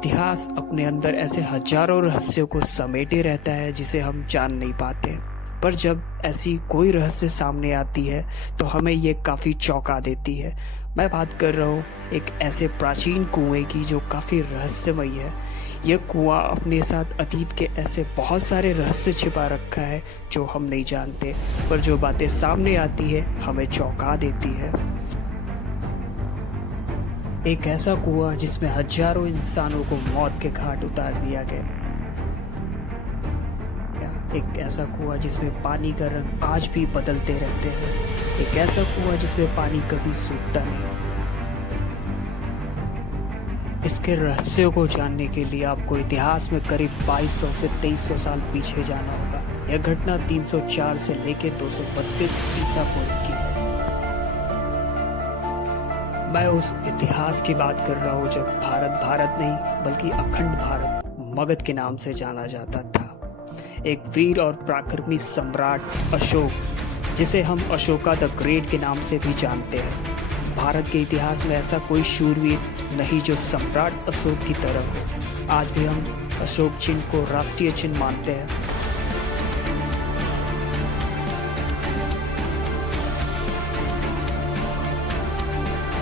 इतिहास अपने अंदर ऐसे हजारों रहस्यों को समेटे रहता है जिसे हम जान नहीं पाते। पर जब ऐसी कोई रहस्य सामने आती है तो हमें ये काफ़ी चौंका देती है। मैं बात कर रहा हूँ एक ऐसे प्राचीन कुएं की जो काफ़ी रहस्यमय है। यह कुआं अपने साथ अतीत के ऐसे बहुत सारे रहस्य छिपा रखा है जो हम नहीं जानते, पर जो बातें सामने आती है हमें चौंका देती है। एक ऐसा कुआं जिसमें हजारों इंसानों को मौत के घाट उतार दिया गया। एक ऐसा कुआं जिसमें पानी का रंग आज भी बदलते रहते हैं। एक ऐसा कुआं जिसमें पानी कभी सूखता नहीं। इसके रहस्यों को जानने के लिए आपको इतिहास में करीब 2200 से 2300 साल पीछे जाना होगा। यह घटना 304 से लेकर 232 ईसा पूर्व की है। मैं उस इतिहास की बात कर रहा हूँ जब भारत नहीं बल्कि अखंड भारत मगध के नाम से जाना जाता था। एक वीर और पराक्रमी सम्राट अशोक, जिसे हम अशोका द ग्रेट के नाम से भी जानते हैं। भारत के इतिहास में ऐसा कोई शूरवीर नहीं जो सम्राट अशोक की तरह हो। आज भी हम अशोक चिन्ह को राष्ट्रीय चिन्ह मानते हैं।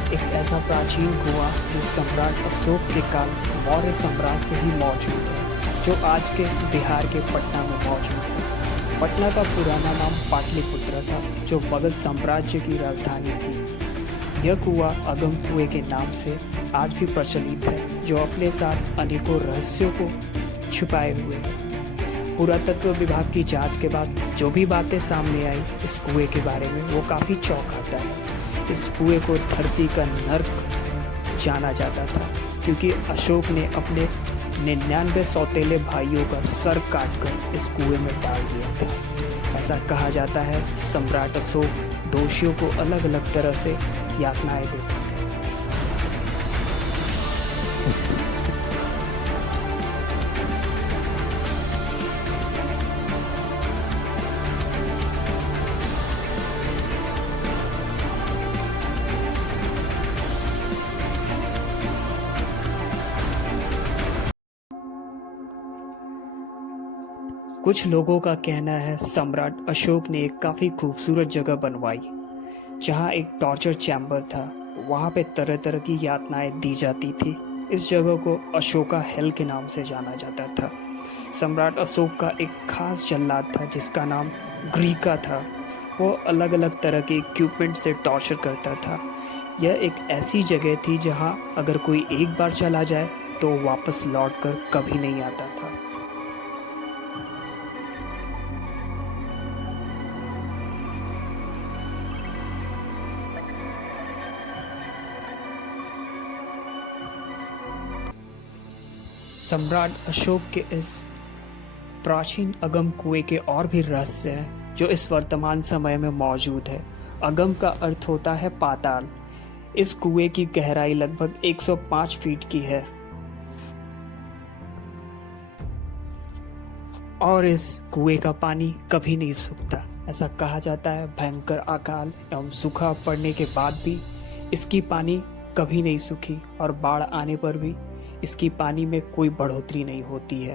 एक ऐसा प्राचीन कुआं जो सम्राट अशोक के काल मौर्य साम्राज्य से ही मौजूद है, जो आज के बिहार के पटना में मौजूद है। पटना का पुराना नाम पाटलिपुत्र था, जो मगध साम्राज्य की राजधानी थी। यह कुआं अगम कुएं के नाम से आज भी प्रचलित है, जो अपने साथ अनेकों रहस्यों को छुपाए हुए है। पुरातत्व विभाग की जांच के बाद जो भी बातें सामने आई इस कुएं के बारे में, वो काफी चौंकाता है। इस कुएं को धरती का नर्क जाना जाता था, क्योंकि अशोक ने अपने 99 सौतेले भाइयों का सर काटकर इस कुएं में डाल दिया था। ऐसा कहा जाता है सम्राट अशोक दोषियों को अलग अलग तरह से यातनाएं देते थे। कुछ लोगों का कहना है सम्राट अशोक ने एक काफ़ी खूबसूरत जगह बनवाई, जहां एक टॉर्चर चैम्बर था। वहां पे तरह तरह की यातनाएं दी जाती थी। इस जगह को अशोका हेल के नाम से जाना जाता था। सम्राट अशोक का एक खास जल्लाद था जिसका नाम ग्रीका था। वो अलग अलग तरह के इक्विपमेंट से टॉर्चर करता था। यह एक ऐसी जगह थी जहां अगर कोई एक बार चला जाए तो वापस लौट कर कभी नहीं आता था। सम्राट अशोक के इस प्राचीन अगम कुएं के और भी रहस्य हैं जो इस वर्तमान समय में मौजूद है। अगम का अर्थ होता है पाताल। इस कुएं की गहराई लगभग 105 फीट की है और इस कुएं का पानी कभी नहीं सूखता। ऐसा कहा जाता है भयंकर अकाल एवं सूखा पड़ने के बाद भी इसकी पानी कभी नहीं सूखी और बाढ़ आने पर भी इसकी पानी में कोई बढ़ोतरी नहीं होती है।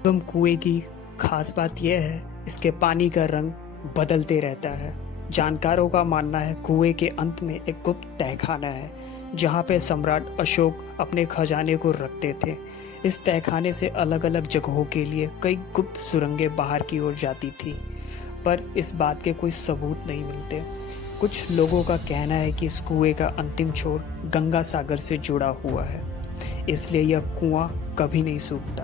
अगम कुएं की खास बात यह है इसके पानी का रंग बदलते रहता है। जानकारों का मानना है कुएं के अंत में एक गुप्त तहखाना है, जहां पे सम्राट अशोक अपने खजाने को रखते थे। इस तहखाने से अलग अलग जगहों के लिए कई गुप्त सुरंगें बाहर की ओर जाती थी, पर इस बात के कोई सबूत नहीं मिलते। कुछ लोगों का कहना है कि इस कुएं का अंतिम छोर गंगा सागर से जुड़ा हुआ है, इसलिए यह कुआं कभी नहीं सूखता।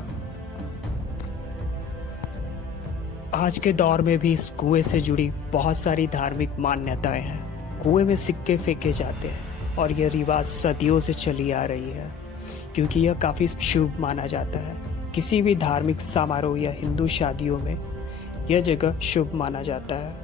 आज के दौर में भी इस कुएं से जुड़ी बहुत सारी धार्मिक मान्यताएं हैं। कुएं में सिक्के फेंके जाते हैं और यह रिवाज सदियों से चली आ रही है, क्योंकि यह काफी शुभ माना जाता है। किसी भी धार्मिक समारोह या हिंदू शादियों में यह जगह शुभ माना जाता है।